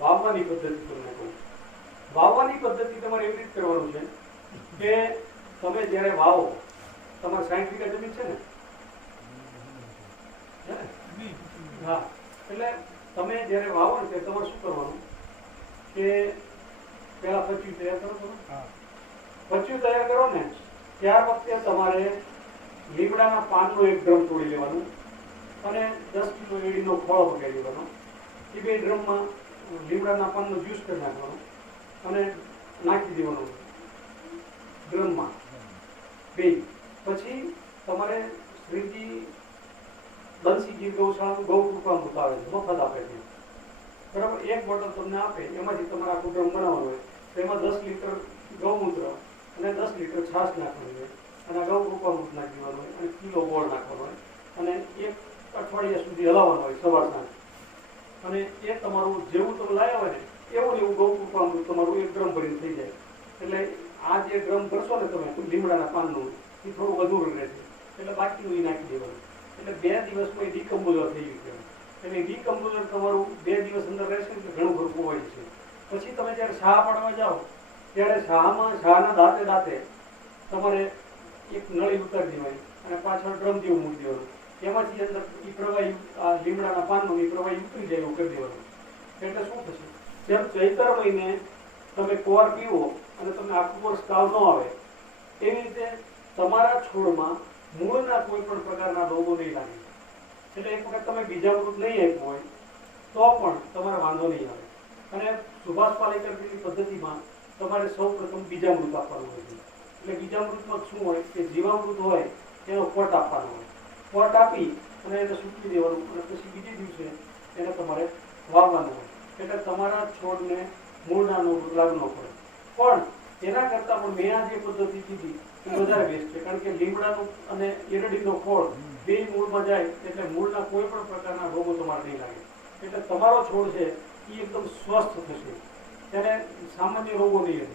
વાવવાની પદ્ધતિ તમને કહું, વાવવાની પદ્ધતિ તમારે એવી રીતે કરવાનું છે કે તમે જ્યારે વાવો, તમારે 60 વીઘા જમીન છે ને? હા, એટલે તમે જ્યારે વાવો ને ત્યારે તમારે શું કરવાનું કે પેલા પચ્યું તૈયાર કરો છો. પચ્યું તૈયાર કરો ને ત્યાર વખતે તમારે લીમડાના પાનનો 1 ડ્રમ તોડી લેવાનું અને 10 કિલો એડીનો ખોળો પકાવી દેવાનો. એ 2 ડ્રમમાં લીમડાના પાનનો જ્યુસ કરી નાખવાનો અને નાખી દેવાનું ડ્રમમાં 2. પછી તમારે શ્રીજી બંસી ગીર ગૌશાળાનું ગૌ કૃપામૃત આવે છે, મફત આપે છે, બરાબર. 1 બોટલ તમને આપે, એમાંથી તમારે આખું ડ્રમ બનાવવાનું હોય. તો એમાં 10 લીટર ગૌમૂત્ર અને 10 લીટર છાશ નાખવાની હોય અને ગૌ કૃપામૃત નાખી દેવાનું હોય અને કિલો ગોળ નાખવાનો હોય અને 1 અઠવાડિયા સુધી હલાવવાનું હોય સવાર સાંજ. અને એ તમારું જેવું તમે લાવ્યા હોય ને એવું એવું ગૌ કૃપામૃત તમારું 1 ડ્રમ ભરીને થઈ જાય. એટલે આ જે ડ્રમ ભરશો ને તમે લીમડાના પાનનું, એ થોડું અધૂરું રહેશે, એટલે બાકીનું એ નાખી દેવાનું. એટલે 2 દિવસમાં એ ડીકમ્પોઝર થઈ ગયું છે. એટલે ડીકમ્પોઝર તમારું 2 દિવસ અંદર રહેશે એટલે ઘણું ખરું પોવાય છે. પછી તમે જ્યારે શાહ પાડવા જાઓ ત્યારે શાહના દાંતે દાંતે તમારે એક નળી ઉતારી દેવાની અને પાછળ ડ્રમ જેવું મૂકી દેવાનું. એમાંથી અંદર એ પ્રવાહી આ લીમડાના પાનનું એ પ્રવાહી ઉતરી જાય એવું કરી દેવાનું. એટલે શું થશે, જેમ ચૈતર મહિને તમે કોર પીવો અને તમને આખું વર્ષ તાવ ન આવે, એવી રીતે તમારા છોડમાં મૂળના કોઈ પણ પ્રકારના રોગો નહીં લાગે. એટલે એક વખત તમે બીજામૃત નહીં આપ્યું હોય તો પણ તમારે વાંધો નહીં આવે. અને સુભાષ પાલેકરની પદ્ધતિમાં તમારે સૌ પ્રથમ બીજામૃત આપવાનું હોય છે. એટલે બીજામૃતમાં શું હોય કે જીવામૃત હોય એનો પટ આપવાનો હોય. પટ આપી અને એને સૂકવી દેવાનું અને પછી બીજે દિવસે એને તમારે વાવવાનું હોય. એટલે તમારા છોડને મૂળના લાગ ન પડે. પણ એના કરતાં પણ મેં આ જે પદ્ધતિ કીધી એ વધારે બેસ્ટ છે, કારણ કે લીમડાનું અને એરડીનો ખોળ 2 મૂળમાં જાય એટલે મૂળના કોઈ પણ પ્રકારના રોગો તમારે નહીં લાગે. એટલે તમારો છોડ છે એ એકદમ સ્વસ્થ થશે, ત્યારે સામાન્ય રોગો નહીં રહે.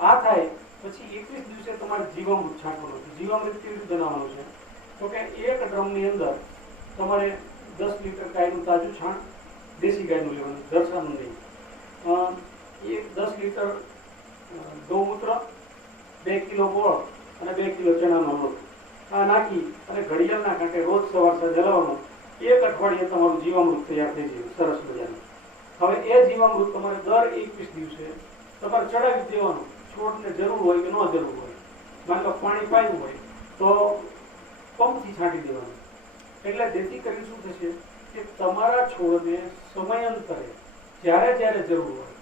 આ થાય પછી 21 દિવસે તમારે જીવામૃત છાંટવાનું છે. જીવામૃત કેવી રીતે બનાવવાનું છે તો કે 1 ડ્રમની અંદર તમારે 10 લીટર ગાયનું તાજું છાણ, દેશી ગાયનું લેવાનું, દરસાનું નહીં. 10 લીટર ગૌમૂત્ર, 2 કિલો ગોળ અને 2 કિલો ચણાનો લોટ આ નાખી અને ઘડિયાળના કાંઠે રોજ સવાર સાંજ હલાવવાનું. 1 અઠવાડિયે તમારું જીવામૃત તૈયાર થઈ જાય સરસ મજાનું. હવે એ જીવામૃત તમારે દર 21 દિવસે તમારે ચડાવી દેવાનું. છોડને જરૂર હોય કે ન જરૂર હોય, માની લો પાણી પાયું હોય તો પંપથી છાંટી દેવાનું. એટલે જેથી કરીને શું થશે કે તમારા છોડને સમયાંતરે જ્યારે જ્યારે જરૂર હોય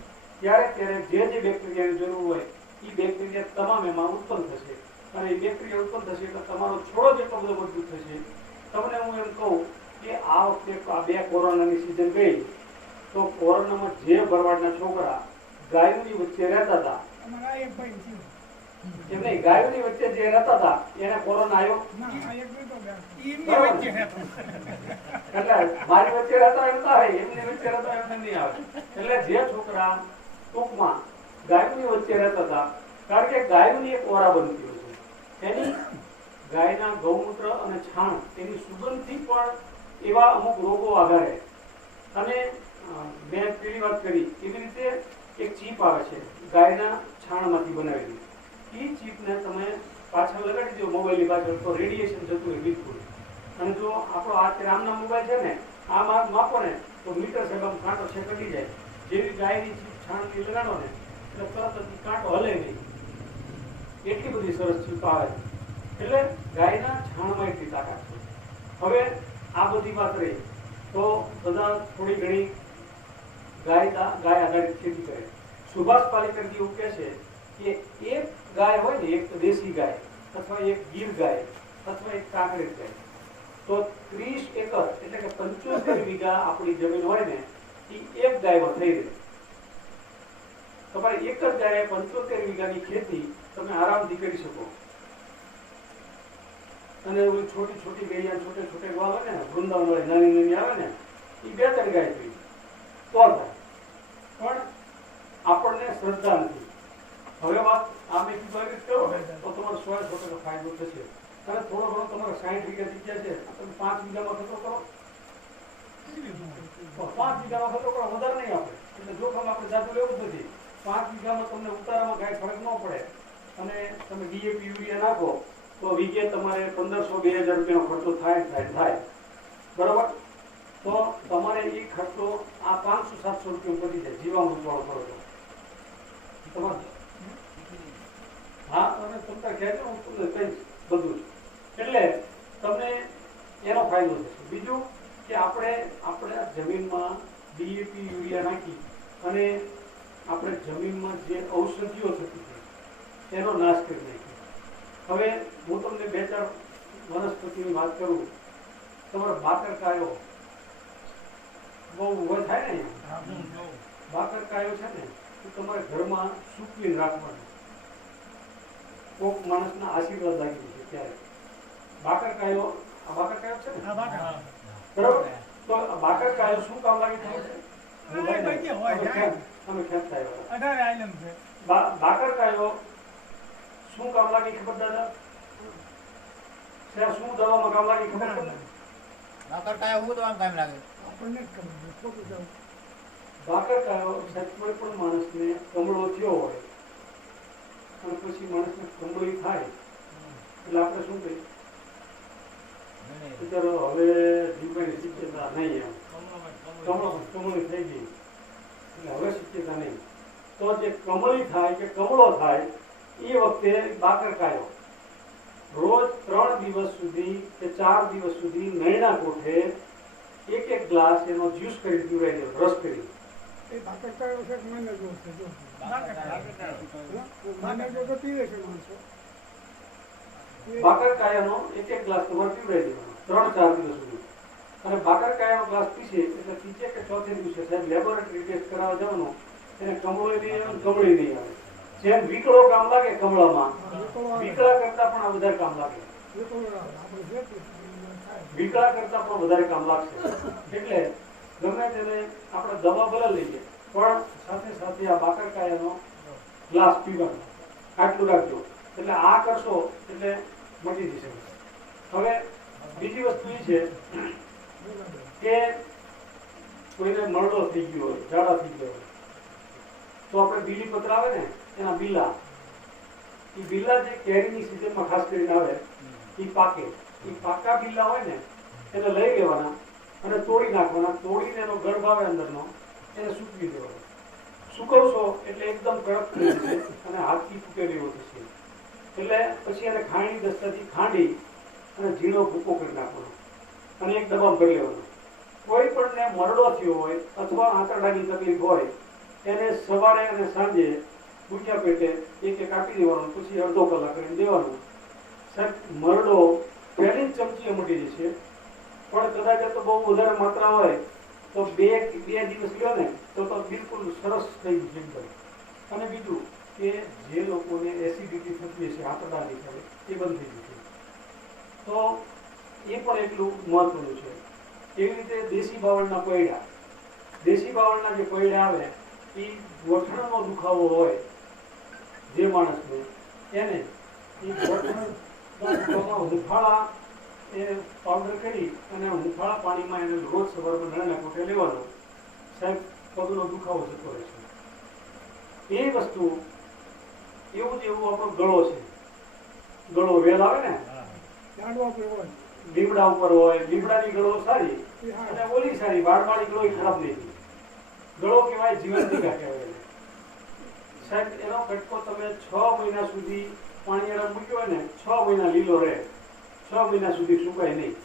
ત્યારે ત્યારે જે બેક્ટેરિયાની જરૂર હોય એ બેક્ટેરિયા તમામ એમાં ઉત્પન્ન થશે. અને એ બેક્ટેરિયા ઉત્પન્ન થશે એટલે તમારો છોડ જેટલો બધો મજબૂત થશે. તમને હું એમ કહું કે આ વખતે આ 2 કોરોનાની સિઝન ગઈ તો કોરોનામાં જે ભરવાડના છોકરા ગાયોની વચ્ચે રહેતા હતા, એમને ગાયોની વચ્ચે જે રહેતા હતા એને કોરોના આવ્યો. એટલે મારી વચ્ચે રહેતા એમ ના હોય, એમની વચ્ચે રહેતા એમને નહીં આવે. એટલે જે છોકરા ટૂંકમાં ગાયોની વચ્ચે રહેતા હતા, કારણ કે ગાયોની એક ઓરા બનતી હોય છે, એની ગાયના ગૌમૂત્ર અને છાણ એની સુગંધથી પણ એવા અમુક રોગો આઘારે. અને મેં પેલી વાત કરી એવી રીતે એક ચીપ આવે છે ગાયના છાણમાંથી બનાવેલી. એ ચીપને તમે પાછળ લગાડી દો મોબાઈલની પાછળ તો રેડિયેશન જતું હોય બિલકુલ. અને જો આપણો આ રામના મોબાઈલ છે ને આ માપો ને તો મીટર સેકન્ડ કાંટો છેકડી જાય. જેવી ગાયની છાણથી લગાડો ને એટલે તરત જ કાંટો હલે નહીં, એટલી બધી સરસ ચીપ આવે. એટલે ગાયના છાણમાં એટલી તાકાત છે. હવે આ બધી વાત રહી તો બધા થોડી ઘણી ગાય આધારિત ખેતી કરે. સુભાષ પાલેકર એવું કહે છે કે એક ગાય હોય ને, એક દેશી ગાય અથવા એક ગીર ગાય અથવા એક કાંકરેજ ગાય, તો 30 એકર એટલે કે 75 વીઘા આપણી જમીન હોય ને એ એક ગાયમાં થઈ રહે. તમારે એક જ ગાય 75 વીઘાની ખેતી તમે આરામથી કરી શકો. અને ઓલી છોટી છોટી ગૈયા છોટે છોટે આવે ને વૃંદાવન વાળી નાની નાની આવે ને એ 2-3 ગાય થઈ તો થાય. પણ આપણને શ્રદ્ધા નથી. હવે વાત આ મેં કીધું આવી રીતે કરો ને તો તમારો 100% ફાયદો થશે. અને થોડો ઘણો તમારે 60 વીઘા જગ્યા છે તમે 5 વીઘામાં ખર્ચો કરો, 5 વીઘામાં ખર્ચો કરો, વધારે નહીં આપણે. એટલે જોખમ આપણે જાતું લેવું જ નથી. 5 વીઘામાં તમને ઉતારામાં કાંઈ ફરક ન પડે અને તમે ડીએપી યુરિયા નાખો તો વીઘે તમારે 1500-2000 રૂપિયાનો ખર્ચો થાય. બરાબર? તો તમારે એ ખર્ચો આ 500-700 રૂપિયા પડી જાય જીવામૃત વાળો ખર્ચો તમારે. હા, અને તમને કહેજો હું તમને કહીશ બધું જ. એટલે તમને એનો ફાયદો થશે. બીજું કે આપણે જમીનમાં ડીએપી યુરિયા નાખી અને આપણે જમીનમાં જે ઔષધિઓ થતી હતી એનો નાશ કરી નાખ્યો. હવે હું તમને 2-4 વનસ્પતિની વાત કરું. તમારો બાકર કાયો બહુ ઉભો થાય ને, બાકર કાયો છે ને એ તમારે ઘરમાં સૂકવીને રાખવાનો. કોક માણસના આશીર્વાદ લાગી છે ત્યારે બાકર કાયો, આ બાકર કાયો છે ને, બરાબર? તો આ બાકર કાયો શું કામ લાગે ખબર છે? અમે ખેંચતા આવ્યા. બાકર કાયો શું કામ લાગે ખબર દાદા? શું દવામાં કામ લાગે ખબર છે? બાકર કાયો હું તો આમ કામ લાગે બાકર કાયો કોઈ પણ માણસને કમળો થયો હોય અને પછી માણસને કમળી થાય એટલે આપણે શું કહીએ? ચલો હવે જીવવાની શક્યતા નહીં, એમ કમળી થઈ ગઈ એટલે હવે શક્યતા નહીં. તો જે કમળી થાય કે કમળો થાય એ વખતે બાકર કાયો રોજ 3 દિવસ સુધી કે 4 દિવસ સુધી નૈણા કોઠે 1 ગ્લાસ એનો જ્યુસ કરી પીવડાવી દેવો, રસ કરી. બાકર કાયો છે મને જો છે જો મને જો પીવે છે માણસો. બાકર કાયાનો 1 ગ્લાસ તમારે પીવડાવી દેવાનો 3-4 દિવસ સુધી. અને બાકર કાયાનો ગ્લાસ પીશે એટલે ત્રીજે કે ચોથે દિવસે સાહેબ લેબોરેટરી ટેસ્ટ કરાવવા જવાનું, એને કમળો નહીં આવે, કમળી નહીં આવે. જેમ વીકળો કામ લાગે કમળામાં, વીકળા કરતા પણ આ વધારે કામ લાગે. વીકળા કરતા પણ વધારે કામ લાગશે. એટલે ગમે તેને આપણે દવા ભલે લઈએ પણ સાથે સાથે આ બાકર કાયાનો ગ્લાસ પીવાનો, આટલું રાખજો. એટલે આ કરશો એટલે મટી જશે. હવે બીજી વસ્તુ એ છે કે કોઈને મરડો થઈ ગયો હોય, ઝાડા થઈ ગયો હોય તો આપણે બીલીપત્ર આવે ને એના બિલ્લા, એ બિલ્લા જે કેરીની સિઝનમાં ખાસ કરીને આવે એ પાકે, એ પાકા બિલ્લા હોય ને એને લઈ લેવાના અને તોડી નાખવાના. તોડીને એનો ગર્ભ આવે અંદરનો એને સૂકવી દેવાનો. સુકવશો એટલે એકદમ કડક થઈ જશે અને હાથથી ફૂટેલી એવો થશે. એટલે પછી એને ખાંડી દસ્તાથી ખાંડી અને ઝીણો ભૂકો કરી નાખવાનો અને એક ડબ્બામાં ભરી લેવાનો. કોઈ પણ ને મરડો થયો હોય અથવા આંતરડાની તકલીફ હોય એને સવારે અને સાંજે ભૂખ્યા પેટે એક આપી દેવાનું, પછી અડધો કલાક કરીને દેવાનું. સાહેબ મરડો પહેલી જ ચમચીએ મટી જશે. પણ કદાચ તો બહુ વધારે માત્રા હોય તો બે દિવસ લ્યો ને તો બિલકુલ સરસ થઈ જશે એકદમ. અને બીજું કે જે લોકોને એસિડિટી થતી હશે આંતરડાની થાય એ બંધ થઈ જશે. તો એ પણ એટલું મહત્વનું છે. એવી રીતે દેશી બાવળના પૈડા, દેશી બાવળના જે પૈડા આવે એ ગોઠણનો દુખાવો હોય જે માણસને એને એ ગોઠણના હુંફાળા એ પાવડર કરી અને હુંફાળા પાણીમાં એને રોજ સવારમાં નળના કોઠે લેવાનો. સાહેબ પગનો દુખાવો જતો રહે છે. એ વસ્તુ એવું જ એવું આપણો ગળો છે, ગળો વેલ આવે ને લીમડા ઉપર હોય, લીમડાની ગળો સારી અને ઓલી સારી, વાળવાળી ગળો ખરાબ નહીં. ગળો કહેવાય જીવન ટીકા કહેવાય. સાહેબ એનો કટકો તમે 6 મહિના સુધી પાણી મૂક્યો હોય ને 6 મહિના લીલો રહે, 6 મહિના સુધી સુકાય નહીં.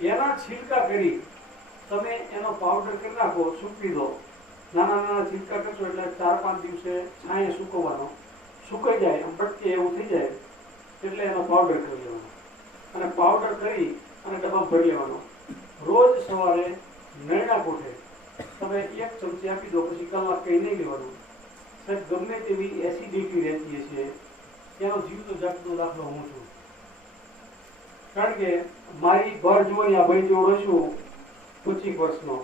એના છીલકા કરી તમે એનો પાવડર કરી નાખો, સૂકવી દો. નાના નાના છીલકા કરશો એટલે 4-5 દિવસે છાંયે સૂકવવાનો. સુકાઈ જાય આમ બટકે એવું થઈ જાય એટલે એનો પાવડર કરી લેવાનો અને પાવડર કરી અને ડબ્બામાં ભરી લેવાનો. રોજ સવારે નૈણા કોઠે તમે 1 ચમચી આપી દો, પછી કલાક કંઈ નહીં લેવાનું. સાહેબ ગમે તેવી એસિડિટી રહેતી હશે એનો જીવતો જાગતો દાખલો હું છું. કારણ કે મારી ઘર જોવાની આ ભાઈ જોડો છું 25 વર્ષનો,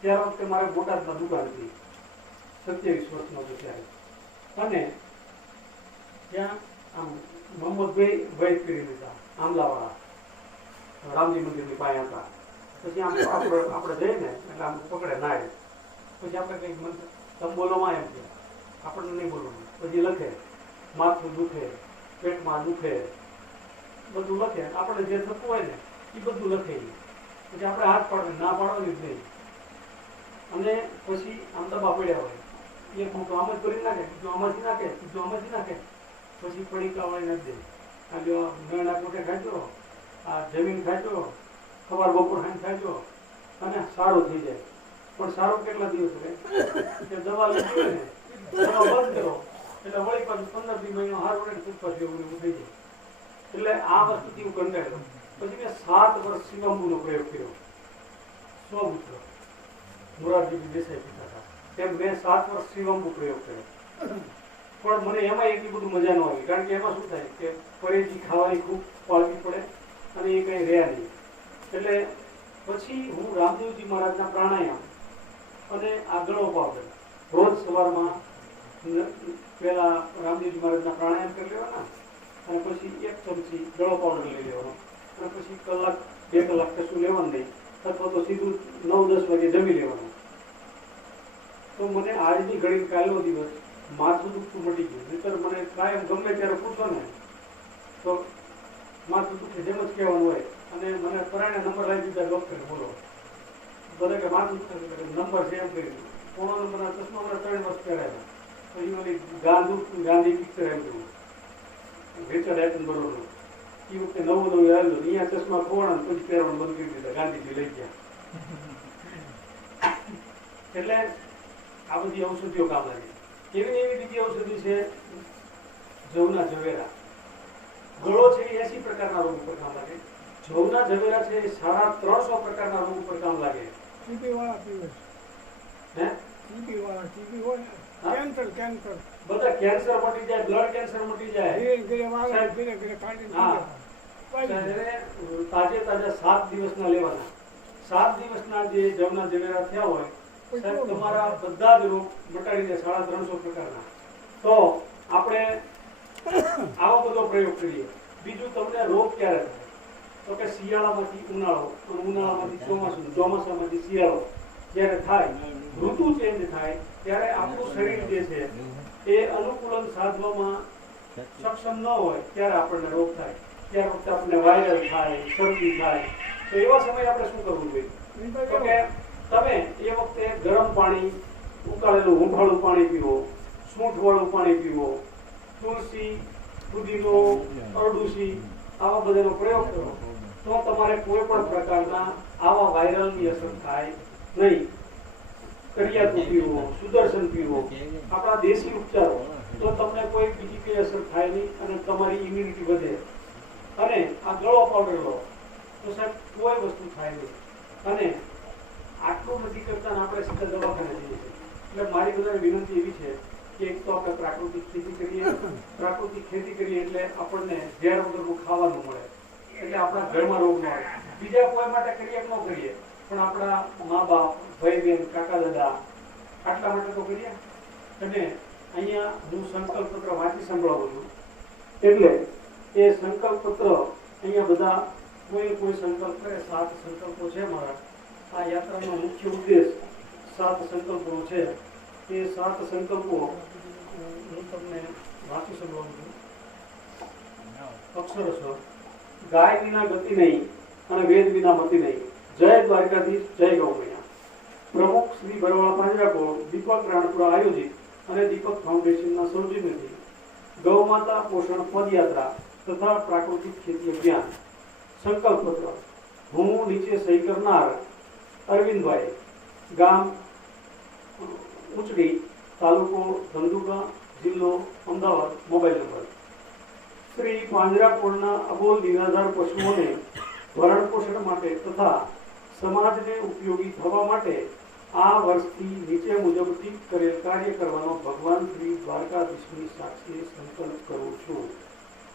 ત્યાર વખતે મારે બોટાદમાં દુકાન હતી, 27 વર્ષનો હતો ત્યારે. અને ત્યાં આમ મોહમ્મદભાઈ વૈદ કરીને હતા આમલાવાળા, રામજી મંદિરની પાસે હતા. પછી આમ આપણે જઈએ ને એટલે આમ પકડે ના, પછી આપણે કંઈક મંત્ર તમે બોલોમાં એમ કે આપણને નહીં બોલવાનું. પછી લખે માથું દુખે, પેટમાં દુખે, બધું લખે. આપણે જે થતું હોય ને એ બધું લખે. પછી આપણે હાથ પાડે, ના પાડવાની જ નહીં. અને પછી આમ દબા પડ્યા હોય, એક હું તો આમ જ કરી નાખે, બીજું આમાંથી નાખે, બીજું આમાંથી નાખે. પછી પડીકા વાળી નથી દે. આ જો મેળા કોઠે ખાજો, આ જમીન ખાજો, સવાર બપોર ખાઈને ખાજો અને સારું થઈ જાય. પણ સારું કેટલા દિવસ રહે કે દવા લીધી હોય ને દવા બંધ કરો એટલે વળી પાછું 15 મહિનો સારું રહે, પછી એવું થઈ જાય. એટલે આ વસ્તુથી હું કંટાળ્યો. પછી મેં 7 વર્ષ શિવંબુનો પ્રયોગ કર્યો. સ્વપુત્ર મોરારજી દેસાઈ પિતા હતા તેમ મેં 7 વર્ષ શિવંબુ પ્રયોગ કર્યો. પણ મને એમાં એટલી બધું મજા ન આવી, કારણ કે એમાં શું થાય કે પરેજી ખાવાની ખૂબ પાળવી પડે અને એ કંઈ રહ્યા નહીં. એટલે પછી હું રામદેવજી મહારાજના પ્રાણાયામ અને આ ગળો પાવડર રોજ સવારમાં પહેલા રામદેવજી મહારાજના પ્રાણાયામ કરી લેવાના અને પછી 1 ચમચી ગળો પાવડર લઈ લેવાનો અને પછી કલાક 2 કલાક કશું લેવાનું નહીં, અથવા તો સીધું 9-10 વાગે જમી લેવાનું. તો મને આજની ઘડી કાલનો દિવસ માથું દુખતું મટી ગયું. નહીતર મને કાયમ ગમે ત્યારે પૂછો ને તો માથું દુખે જેમ જ કહેવાનું હોય. અને મને પરાણે નંબર લાવી દીધા ડૉક્ટરે, બોલો બધા કે માથું દુખે નંબર છે એમ કરી પોણો નંબરના ચશ્મા મને 3 વર્ષ પહેરાયા. પછી ઓલી ગાંધી પિક્ચર આવ્યું રિચર્ડ એટનબરોનું, એ વખતે નવું આવેલું, અહીંયા ચશ્મા ખોવાના પછી પહેરવાનું બંધ કરી દીધા, ગાંધીજી લઈ ગયા. એટલે આ બધી ઔષધિઓ કામ લાગી. એવી એવી બીજી ઔષધિ છે જવના ઝવેરા. ગળો છે એ 80 પ્રકારના રોગ ઉપર કામ લાગે. જવના ઝવેરા છે એ 350 પ્રકારના રોગ ઉપર કામ લાગે. ટીબી વાળા પીવે હે ટીબી વાળા ટીબી હોય ને, કેન્સર બધા કેન્સર મટી જાય, બ્લડ કેન્સર મટી જાય. ધીરે વાળા ધીરે ધીરે કાઢીને હા. તાજે તાજા 7 દિવસના લેવાના. 7 દિવસના જે જવના ઝવેરા થયા હોય સાહેબ તમારા બધા જ રોગ મટાડી દે, 350 પ્રકારના. તો આપણે આવો બધો પ્રયોગ કરીએ. બીજું તમને રોગ ક્યારે થાય તો કે શિયાળામાંથી ઉનાળો અને ઉનાળામાંથી ચોમાસું, ચોમાસામાંથી શિયાળો જ્યારે થાય, ઋતુ ચેન્જ થાય ત્યારે આપણું શરીર જે છે એ અનુકૂલન સાધવામાં સક્ષમ ન હોય ત્યારે આપણને રોગ થાય. ત્યાર વખતે આપણને વાયરલ થાય, શરદી થાય. તો એવા સમયે આપણે શું કરવું જોઈએ તો કે તમે એ વખતે ગરમ પાણી, ઉકાળેલું હુંફાળું પાણી પીવો, સૂંઠવાળું પાણી પીવો, તુલસી, પુદીનો, અરડુસી આવા બધાનો પ્રયોગ કરો તો તમારે કોઈ પણ પ્રકારના આવા વાયરલની અસર થાય નહીં. કરિયાતું પીવો, સુદર્શન પીવો, આપણા દેશી ઉપચારો, તો તમને કોઈ બીજી કઈ અસર થાય નહીં અને તમારી ઇમ્યુનિટી વધે. અને આ ગળો પાવડર લો તો સાહેબ કોઈ વસ્તુ થાય નહીં. અને આટલું નથી કરતા આપણે સીધા દવાખાને જઈએ છીએ. એટલે મારી બધાને વિનંતી એવી છે કે એક તો આપણે પ્રાકૃતિક ખેતી કરીએ. પ્રાકૃતિક ખેતી કરીએ એટલે આપણને ઝેર વગરનું ખાવાનું મળે, એટલે આપણા ઘરમાં રોગ ન આવે. બીજા કોઈ માટે કરીએ કે ન કરીએ, પણ આપણા મા બાપ, ભાઈ બહેન, કાકા દાદા આટલા માટે તો કરીએ. અને અહીંયા હું સંકલ્પ પત્ર વાંચી સંભળાવું છું. એટલે એ સંકલ્પ પત્ર અહીંયા બધા કોઈ સંકલ્પ કરે. 7 સંકલ્પો છે મારા. આ યાત્રાનો મુખ્ય ઉદ્દેશ 7 સંકલ્પોનો છે. એ 7 સંકલ્પો હું તમને વાંચી સંભળાવું છું. અક્ષરશ ગાય વિના ગતિ નહીં અને વેદ વિના મતિ નહીં. જય દ્વારકાધીશ, જય ગૌમૈયા. પ્રમુખ શ્રી બરવાળા પાંજરાપોળ, દીપક રાણપુરા આયોજિત અને દીપક ફાઉન્ડેશનના સૌજન્યથી ગૌમાતા પોષણ પદયાત્રા તથા પ્રાકૃતિક ખેતી અભિયાન સંકલ્પ પત્ર. હું નીચે સહી કરનાર અરવિંદભાઈ, ગામ ઉચડી, તાલુકો ધંધુકા, જિલ્લો અમદાવાદ. Mobile number. શ્રી પાંજરાપોળના અબોલ નિરાધાર પશુઓને ભરણ પોષણ માટે તથા સમાજને ઉપયોગી થવા માટે આ વર્ષથી નીચે મુજબ ઠીક કરેલ કાર્ય કરવાનો ભગવાન શ્રી દ્વારકાધીશની સાક્ષી સંકલ્પ કરું છું.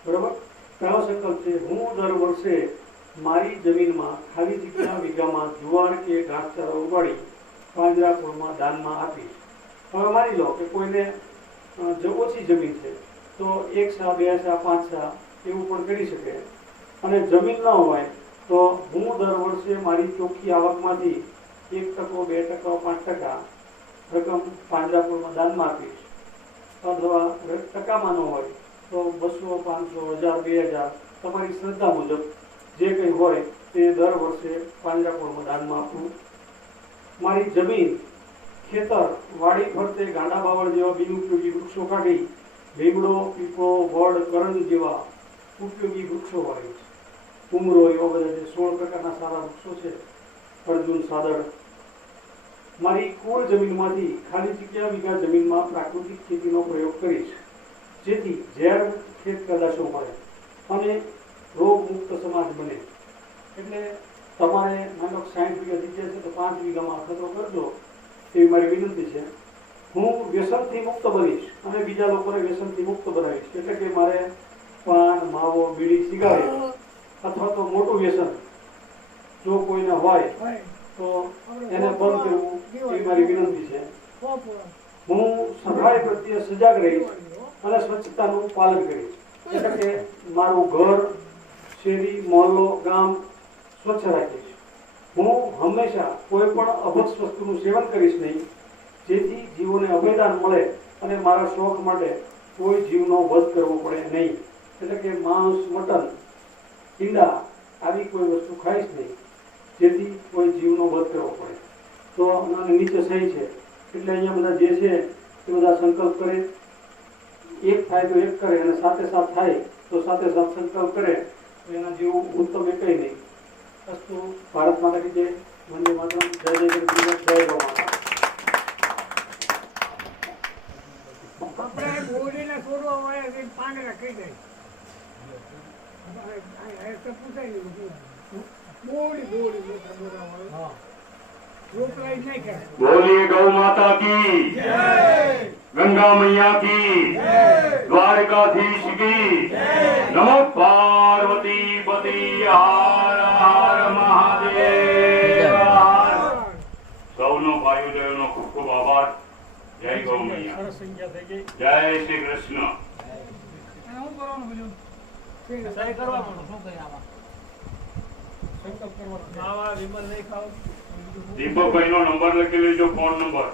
બરોબર? કયો સંકલ્પ છે? હું દર વર્ષે મારી જમીનમાં ખાલી જગ્યા વીઘામાં જુવાર કે ઘાસચારો ઉગાડી પાંજરાપોળમાં દાનમાં આપીશ. હવે માની લો કે કોઈને ઓછી જમીન છે તો 1 સા 2 સા 5 સા એવું પણ કરી શકે. અને જમીન ન હોય તો હું દર વર્ષે મારી ચોખ્ખી આવકમાંથી 1% 2% 5% રકમ પાંજરાપોળમાં દાનમાં આપીશ. અથવા ટકામાં ન હોય તો 200 500 1000 2000 તમારી શ્રદ્ધા મુજબ જે કંઈ હોય તે દર વર્ષે પાંજરાપોળમાં દાનમાં આપવું. મારી જમીન, ખેતર, વાડી ફરતે ગાંડા બાવળ જેવા બિનઉપયોગી વૃક્ષો કાઢી લીમડો, પીપળો, વડ, કરંજ જેવા ઉપયોગી વૃક્ષો વાવીશ. ઉમરો એવા બધા જે 16 પ્રકારના સારા વૃક્ષો છે, અર્જુન, સાદડ. મારી કુલ જમીનમાંથી ખાલી જગ્યા વીઘા જમીનમાં પ્રાકૃતિક ખેતીનો પ્રયોગ કરીશ, જેથી ઝેર ખેત પેદાશો મળે અને રોગ મુક્ત સમાજ બને. એટલે તમારે માનો 60 વીઘા જગ્યા છે તો 5 વીઘામાં ખતરો કરજો એવી મારી વિનંતી છે. હું વ્યસનથી મુક્ત બનીશ અને બીજા લોકોને વ્યસનથી મુક્ત બનાવીશ. એટલે કે મારે પાન, માવો, બીડી, સિગારેટ અથવા તો મોટું વ્યસન જો કોઈને હોય તો એને બંધ કરવું એવી મારી વિનંતી છે. હું સફાઈ પ્રત્યે સજાગ રહીશ અને સ્વચ્છતાનું પાલન કરીશ. એટલે કે મારું ઘર, શેરી, મહોલ્લો, ગામ સ્વચ્છ રાખીશ. હું હંમેશા કોઈ પણ અભક્ષ વસ્તુનું સેવન કરીશ નહીં, જેથી જીવોને અભયદાન મળે અને મારા શોખ માટે કોઈ જીવનો વધ કરવો પડે નહીં. એટલે કે માંસ, મટન, ઈંડા આવી કોઈ વસ્તુ ખાઈશ નહીં, જેથી કોઈ જીવનો વધ કરવો પડે. તો અને નીચે સહી છે એટલે અહીંયા બધા જે છે એ બધા સંકલ્પ કરે, એક થાય તો એક કરે અને સાથે સાથ થાય તો સાથે સાથ સંકલ્પ કરે તો એના જેવું ઉત્તમ એ કંઈ નહીં. અસ્તુ. ભારત માતા કી જય. વંદે માતરમ. જય જય ગણપતિ. જય ગૌ માતા. આપણે બોડીને છોડવા વાળા છે, પાંદડા કહી જાય. તો પૂછાય નહીં બધું. બોડી મોટા બોરા વાળો રોકડાઈ જ નહીં કરે. बोलिए गौ माता की गंगा मैया की द्वारकाधीश की नमो पार्वती पति हर हर महादेव. સૌનો ભાઈઓ બહેનો ખૂબ ખૂબ આભાર. જય ગૌ મૈયા. જય શ્રી કૃષ્ણ. શું કરવાનું બીજું? સહી કરવા માંડો, શું કરી આમાં? સંકલ્પ કરવાનો. માવા વિમલ નહીં ખાવ. દીપકભાઈ નો નંબર લખી લેજો, ફોન નંબર.